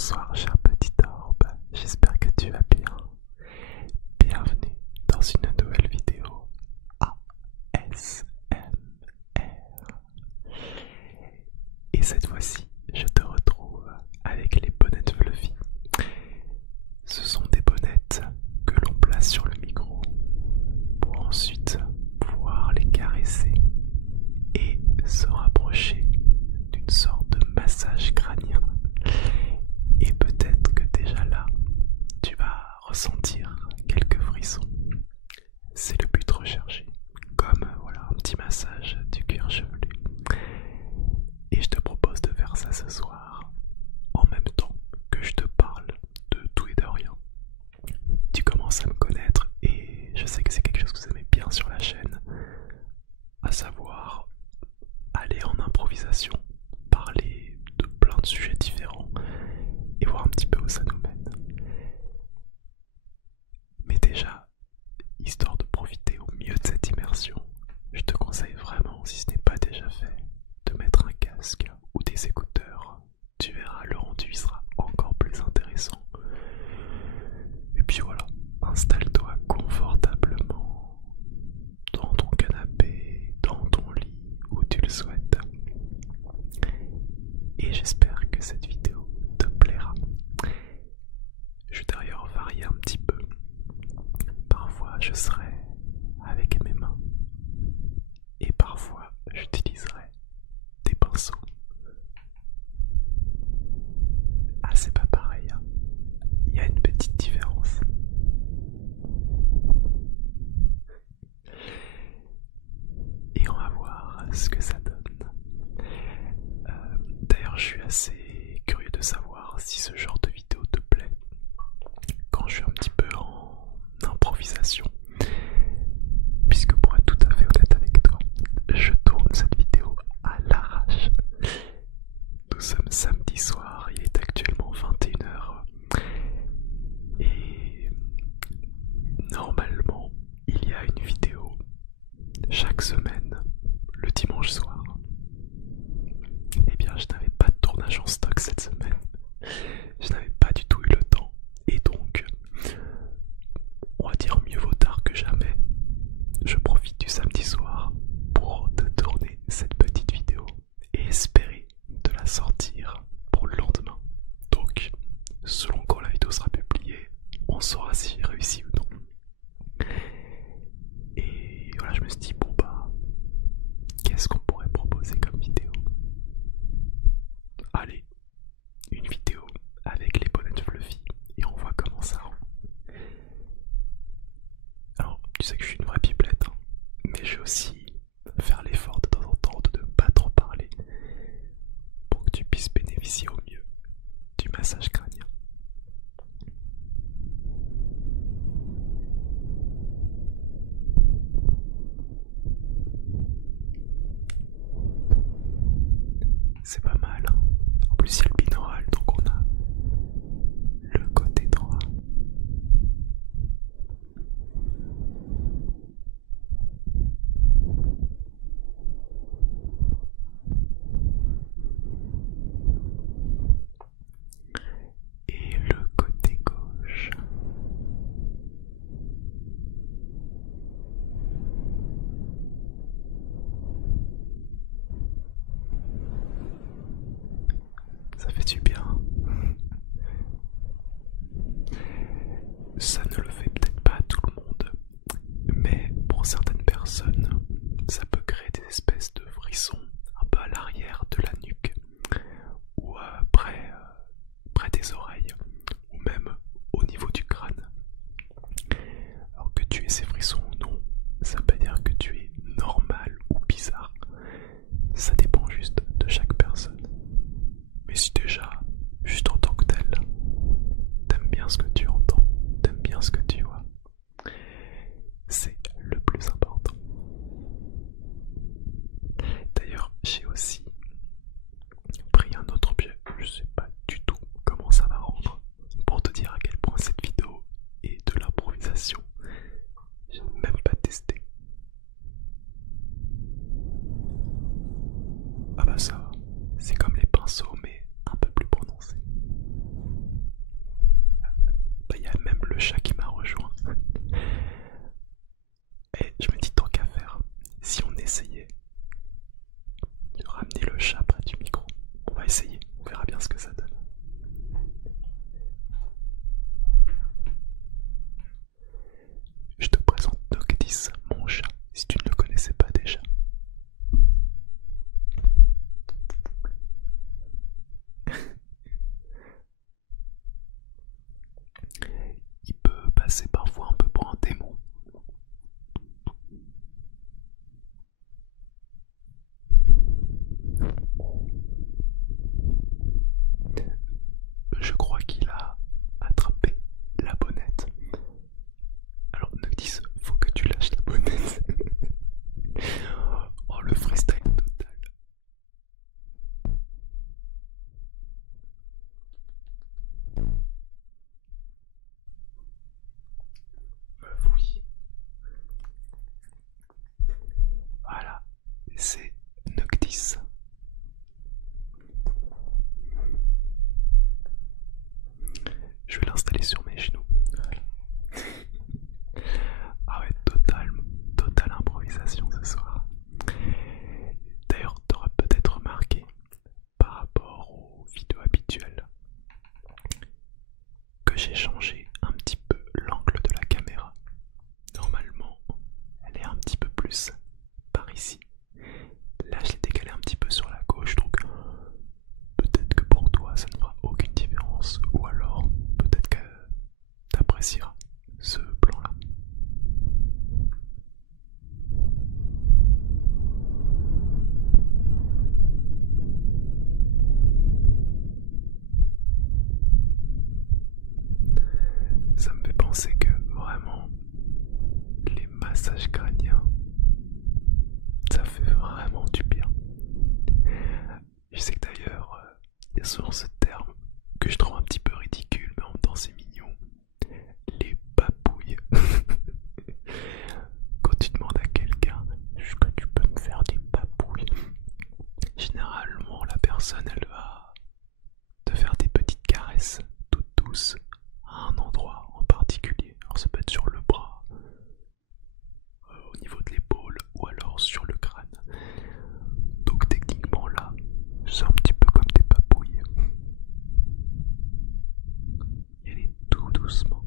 Bonsoir cher petit orbe, j'espère que tu vas bien. Bienvenue dans une nouvelle vidéo ASMR. Et cette fois-ci, je te retrouve avec les bonnettes fluffy. Ce sont des bonnettes que l'on place sur le micro pour ensuite pouvoir les caresser et se rapprocher d'une sorte de massage crânien. Et peut-être que déjà là, tu vas ressentir quelques frissons. C'est le but recherché, comme voilà un petit massage du cuir chevelu. Et je te propose de faire ça ce soir, en même temps que je te parle de tout et de rien. Tu commences à me connaître et je sais que c'est quelque chose que vous aimez bien sur la chaîne, à savoir aller en improvisation, parler de plein de sujets différents et voir un petit peu où ça nous mène. Mais déjà, histoire de profiter au mieux de cette immersion, je te conseille vraiment, si ce n'est pas déjà fait, de mettre un casque ou des écouteurs. Tu verras, le rendu sera encore plus intéressant. Et puis voilà, installe-toi confortablement dans ton canapé, dans ton lit, où tu le souhaites. Et j'espère que cette vidéo te plaira. Je vais d'ailleurs varier un petit peu. Parfois je serai avec mes mains et parfois j'utiliserai des pinceaux. Ah, c'est pas pareil, hein. Il y a une petite différence. Et on va voir ce que ça donne. D'ailleurs, je suis assez curieux de savoir si ce genre de vidéo te plaît. Quand je suis un petit peu en improvisation, puisque pour être tout à fait honnête avec toi, je tourne cette vidéo à l'arrache. Nous sommes samedi soir, il est actuellement 21h et normalement il y a une vidéo chaque semaine le dimanche soir. Eh bien, je n'avais pas de tournage en stock cette semaine, je n'avais pas du tout eu le temps et donc on va dire mieux vaut tard que jamais. Je profite du samedi soir pour te tourner cette petite vidéo et espérer de la sortir pour le lendemain. Donc, selon quand la vidéo sera publiée, on saura si j'ai réussi ou non. Et voilà, je me suis dit, bon bah, qu'est-ce qu'on pourrait proposer comme vidéo? Allez, une vidéo avec les bonnettes fluffy et on voit comment ça rend. Alors, tu sais que je suis une vraie pipelette, hein, mais je vais aussi faire l'effort de temps en temps de ne pas trop parler pour que tu puisses bénéficier au mieux du massage crânien. C'est pas mal, hein. En plus il y a le binaural, donc on a le côté droit. Et le côté gauche. Ça fait du bien. Ça ne le fait peut-être pas à tout le monde, mais pour certaines personnes, ça peut créer des espèces de frissons un peu à l'arrière de la nuque ou près des oreilles ou même au niveau du crâne. Alors que tu aies ces frissons ou non, ça veut pas dire que tu es normal ou bizarre. Ça dépend juste de chaque personne. Mais si déjà, juste en tant que tel, t'aimes bien ce que tu entends, t'aimes bien ce que tu vois, c'est le plus important. D'ailleurs, j'ai aussi pris un autre objet, je sais pas du tout comment ça va rendre, pour te dire à quel point cette vidéo est de l'improvisation. J'ai même pas testé. Ah bah ça, c'est comme les pinceaux mais un peu plus prononcé. souvent ce terme que je trouve un petit peu ridicule, mais en même temps c'est mignon. Les papouilles. Quand tu demandes à quelqu'un, est-ce que tu peux me faire des papouilles? Généralement, la personne, elle va te faire des petites caresses toutes douces à un endroit en particulier. Alors ça peut être sur le bras, au niveau de l'épaule ou alors sur le crâne. Donc techniquement là, c'est un petit peu comme des papouilles. Y aller tout doucement.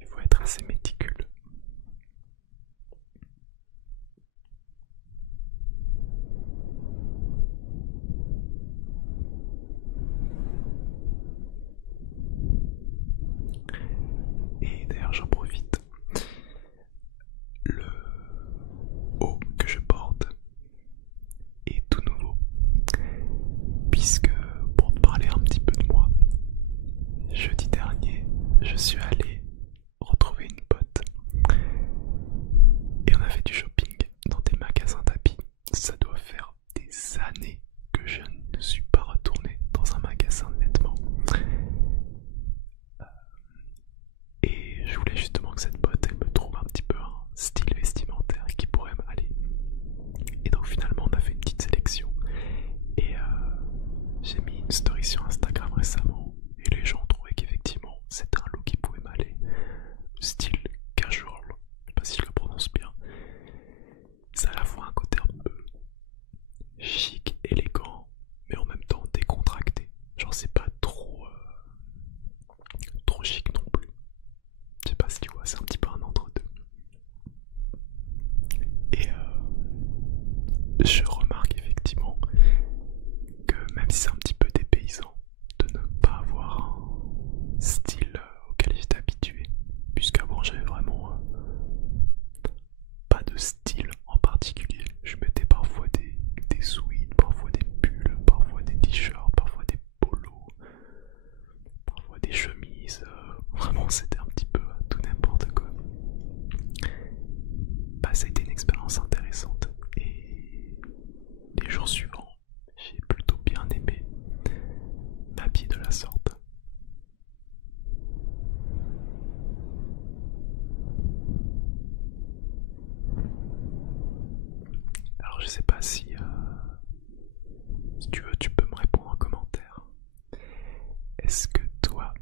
Il faut être assez méticuleux. Et d'ailleurs j'en profite. Le haut que je porte est tout nouveau. Puisque pour te parler un petit peu de moi, jeudi dernier, je suis allé retrouver une pote et on a fait du shopping dans des magasins d'habits. Ça doit faire des années que je ne suis pas retourné dans un magasin de vêtements. Et je voulais justement que cette pote elle me trouve un petit peu un style vestimentaire qui pourrait m'aller. Et donc finalement on a fait une petite sélection. Et j'ai mis une story sur Instagram récemment et les gens ont trouvé qu'effectivement c'était un look qui pouvait m'aller. Style casual, je sais pas si je le prononce bien. C'est à la fois un côté un peu chic, élégant, mais en même temps décontracté. Genre c'est pas trop chic non plus. Je sais pas si tu vois, c'est un petit peu un entre-deux. Et je remarque effectivement que même si c'est un petit peu dépaysant de ne pas avoir un style auquel j'étais habitué, puisqu'avant j'avais vraiment pas de style en particulier. Je mettais parfois des sweats, parfois des pulls, parfois des t-shirts, parfois des polos, parfois des chemises. Vraiment c'était un petit peu tout n'importe quoi. Bah ça a été une expérience intéressante et les jours suivants j'ai plutôt bien aimé m'habiller de la sorte. Alors je sais pas si tu veux tu peux me répondre en commentaire. Est-ce que toi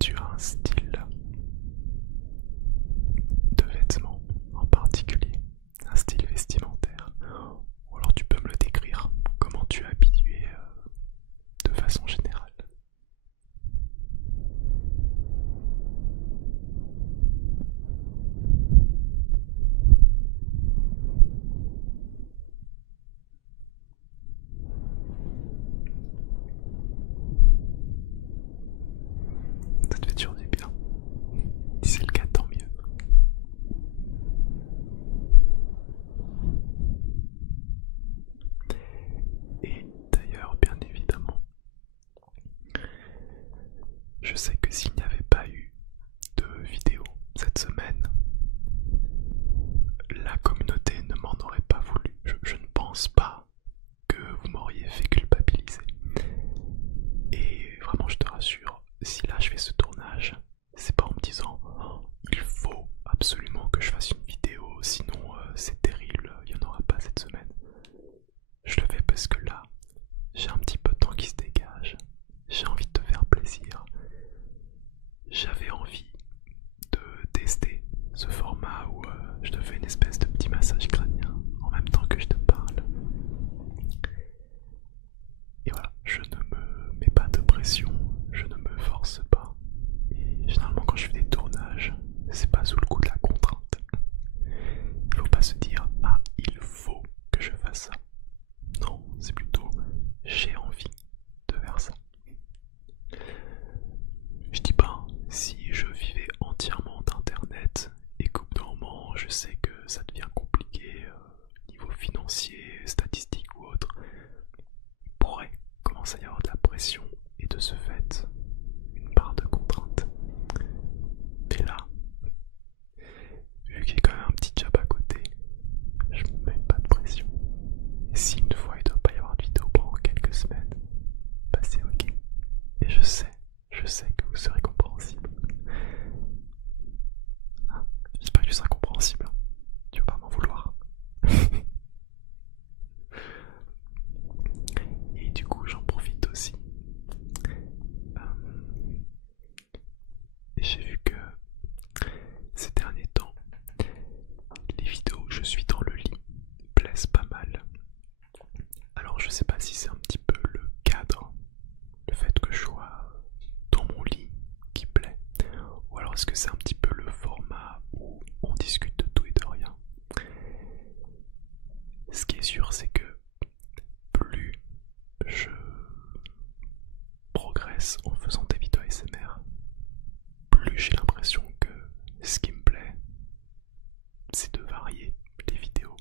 tu as un style de vêtements en particulier, un style vestimentaire, ou alors tu peux me le décrire, comment tu es habillé de façon générale. Ça te fait toujours du bien. Si c'est le cas, tant mieux. Et d'ailleurs, bien évidemment, je sais que s'il n'y avait pas eu de vidéo cette semaine, la communauté ne m'en aurait pas voulu. Je ne pense pas que vous m'auriez fait culpabiliser. Et vraiment, je te rassure, si là je fais ce tournage, c'est pas en me disant oh, il faut absolument que je fasse une vidéo, sinon c'est terrible, il n'y en aura pas cette semaine. Je le fais parce que là, j'ai un petit peu de temps qui se dégage, j'ai envie de te faire plaisir. J'avais envie de tester ce format où je te fais une espèce de petit massage crânien en même temps que je te parle. Et voilà, je ne me mets pas de pression, je ne me force pas. Et généralement quand je fais des tournages, c'est pas sous le coup de la contrainte. Il faut pas se dire ah il faut que je fasse ça. Non, c'est plutôt j'ai envie de faire ça. Je dis pas si je vivais entièrement d'internet et qu'au bout d'un moment je sais que ça devient compliqué niveau financier, statistique ou autre, il pourrait commencer à y avoir de la pression et de ce fait une part de contrainte. Mais là, vu qu'il y a quand même un petit job à côté, je me mets pas de pression. Et si une fois il doit pas y avoir de vidéo pendant quelques semaines, bah c'est ok. Et je sais que vous serez compréhensible. Hein, j'espère que tu seras compréhensible. Tu vas pas m'en vouloir. Et du coup, j'en profite aussi. Et j'ai vu que ces derniers temps, les vidéos où je suis dans le lit plaisent pas mal. Alors je sais pas si c'est un petit peu le cadre, le fait que je sois dans mon lit qui plaît, ou alors est-ce que c'est un petit peu le format où on discute de tout et de rien. Ce qui est sûr, c'est que plus je progresse en faisant des vidéos ASMR, plus j'ai l'impression que ce qui me plaît, c'est de varier les vidéos.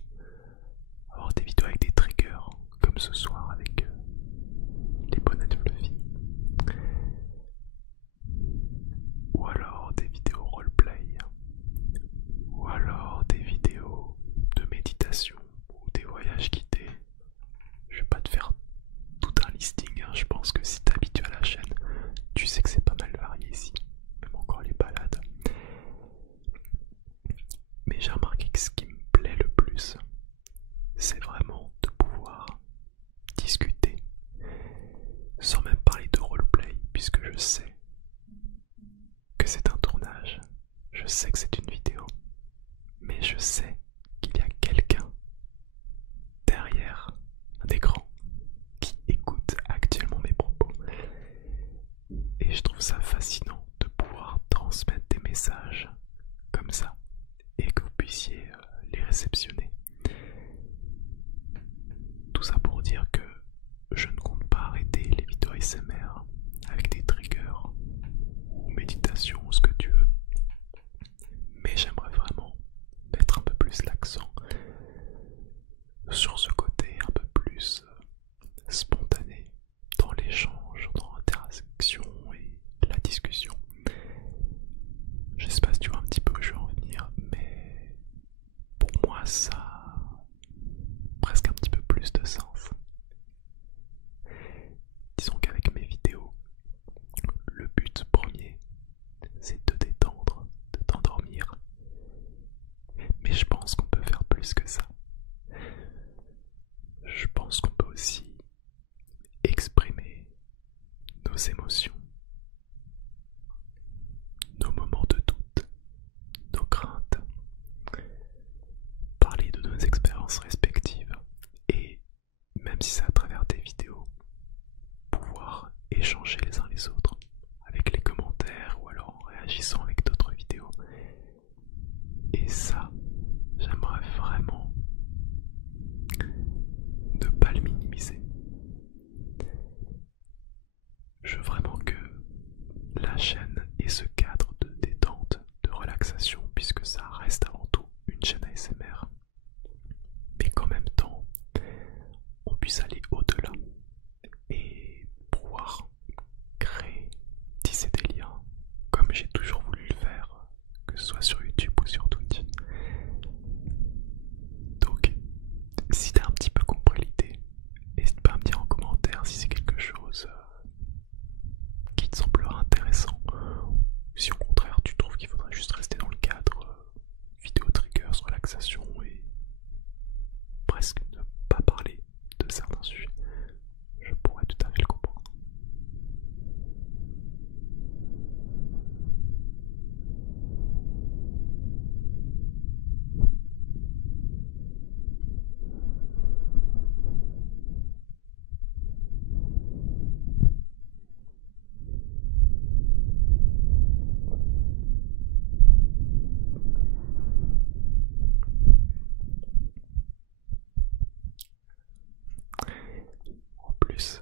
Avoir des vidéos avec des triggers, comme ce soir avec les bonnettes fluffy. Ou alors des vidéos roleplay. Ou alors des vidéos de méditation ou des voyages guidés. Je vais pas te faire tout un listing, hein. Je pense que si t'es habitué à la chaîne, tu sais que c'est pas mal varié ici. Même encore les balades. Mais j'ai remarqué que ce qui me plaît le plus, c'est vraiment de pouvoir discuter sans même parler de roleplay, puisque je sais que c'est un tournage, je sais que c'est une vidéo, mais je sais qu'il y a quelqu'un derrière un écran qui écoute actuellement mes propos. Et je trouve ça fascinant de pouvoir transmettre des messages comme ça et que vous puissiez les réceptionner. Tout ça pour dire que je ne compte pas arrêter les vidéos ASMR avec des triggers ou méditation ou ce que tu veux. Mais j'aimerais vraiment mettre un peu plus l'accent sur ce côté un peu plus spontané dans l'échange, dans l'interaction et la discussion. Je sais pas si tu vois un petit peu où je veux en venir, mais pour moi ça a presque un petit peu plus de sens. Disons qu'avec mes vidéos, le but premier, c'est de te détendre, de t'endormir. Mais je pense qu'on peut faire plus que ça. Je pense qu'on peut aussi exprimer nos émotions, nos moments de doute, nos craintes, parler de nos expériences respectives et, même si c'est à travers des vidéos, pouvoir échanger les uns les autres avec les commentaires ou alors en réagissant avec d'autres vidéos. Et ça, j'aimerais vraiment ne pas le minimiser. Je veux vraiment que la chaîne ait ce cadre de détente, de relaxation, puisque ça reste avant tout une chaîne ASMR, mais qu'en même temps on puisse aller au-delà et pouvoir créer, tisser des liens comme j'ai toujours voulu le faire, que ce soit sur YouTube ou sur Twitch. Donc si t'as un petit peu compris l'idée, n'hésite pas à me dire en commentaire si c'est quelque chose qui te semblera intéressant, si au contraire tu trouves qu'il faudrait juste rester dans le cadre vidéo triggers, relaxation et presque ne pas parler de certains sujets. Je pourrais tout à fait le comprendre. En plus,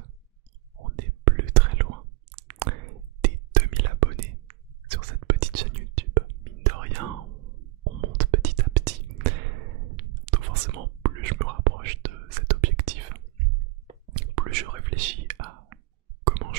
on n'est plus très loin des 2000 abonnés sur cette petite chaîne YouTube. Mine de rien, on monte petit à petit. Donc forcément, plus je me rapproche de cet objectif, plus je réfléchis à comment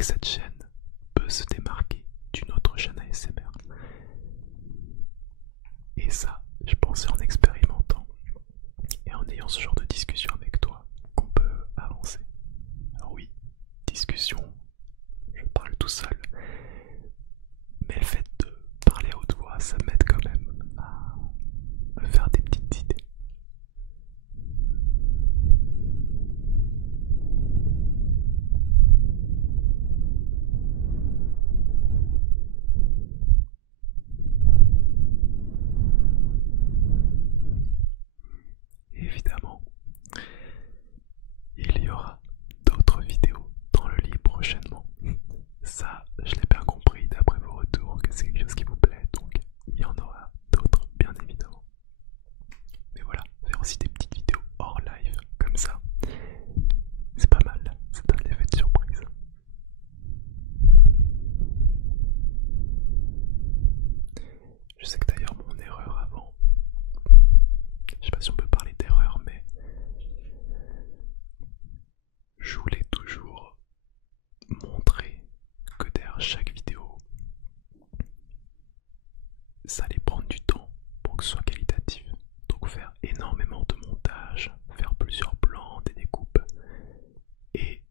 que cette chaîne peut se démarquer d'une autre chaîne ASMR. Et ça, je pensais en expérimentant et en ayant ce genre de discussion avec toi qu'on peut avancer. Alors oui, discussion, je parle tout seul, mais le fait de parler à haute voix, ça m'aide quand même à me faire des petites idées. Et évidemment, il y aura d'autres vidéos dans le lit prochainement. Ça, je l'ai bien compris d'après vos retours que c'est quelque chose qui vous plaît, donc il y en aura d'autres bien évidemment. Mais voilà, faire aussi des petites vidéos hors live comme ça, c'est pas mal, ça donne l'effet de surprise. Je sais que d'ailleurs mon erreur avant, je sais pas si on peut parler d'erreur, mais je voulais toujours montrer que derrière chaque vidéo, ça allait prendre du temps pour que ce soit qualitatif. Donc faire énormément de montage, faire plusieurs plans, des découpes. Et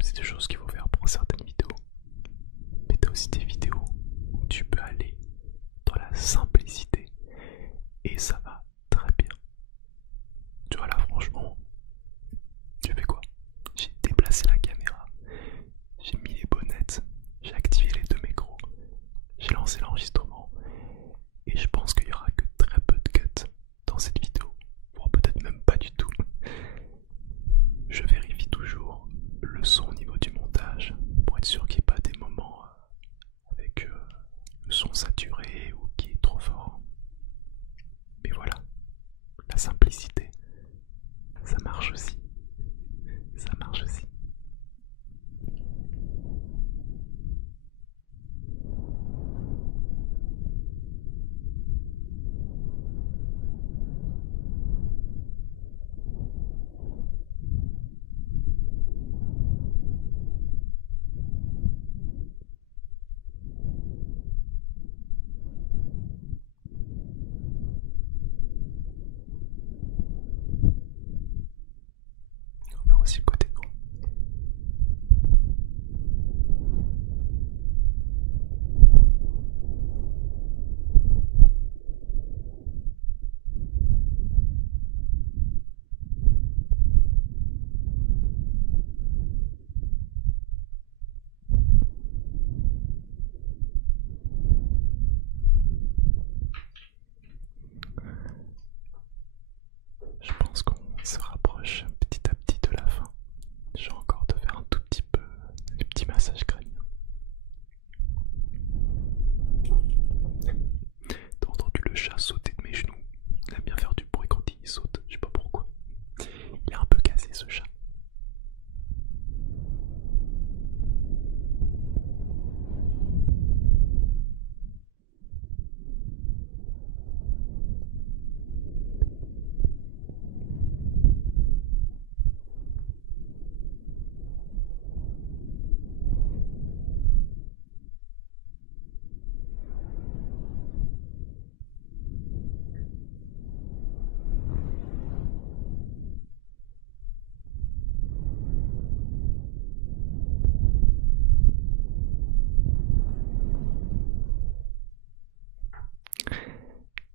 c'est des choses qu'il faut faire pour certaines vidéos. Mais t'as aussi des vidéos où tu peux aller dans la simplicité. Et ça va très bien. Tu vois là franchement, tu fais quoi? J'ai déplacé la caméra, j'ai mis les bonnettes, j'ai activé les deux micros, j'ai lancé l'enregistrement et je pense qu'il y aura que très peu de cuts dans cette vidéo, voire peut-être même pas du tout. Je vérifie toujours le son au niveau du montage pour être sûr qu'il n'y ait pas des moments avec le son saturé ou qui est trop fort. Mais voilà, la simplicité, ça marche aussi. Ça marche aussi. On va faire aussi le côté droit. Je pense qu'on se rapproche petit à petit de la fin. Je vais encore te faire un tout petit peu des petits massages crâniens. T'as entendu le chat sauter de mes genoux? Il aime bien faire du bruit quand il saute, je sais pas pourquoi. Il est un peu cassé ce chat.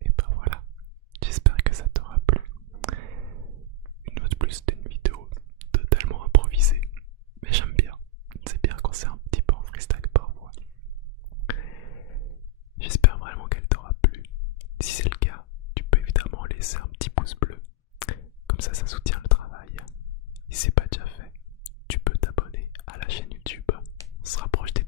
Et ben voilà, j'espère que ça t'aura plu. Une fois de plus, c'était une vidéo totalement improvisée, mais j'aime bien. C'est bien quand c'est un petit peu en freestyle parfois. J'espère vraiment qu'elle t'aura plu. Si c'est le cas, tu peux évidemment laisser un petit pouce bleu. Comme ça soutient le travail. Si c'est pas déjà fait, tu peux t'abonner à la chaîne YouTube. On se rapproche des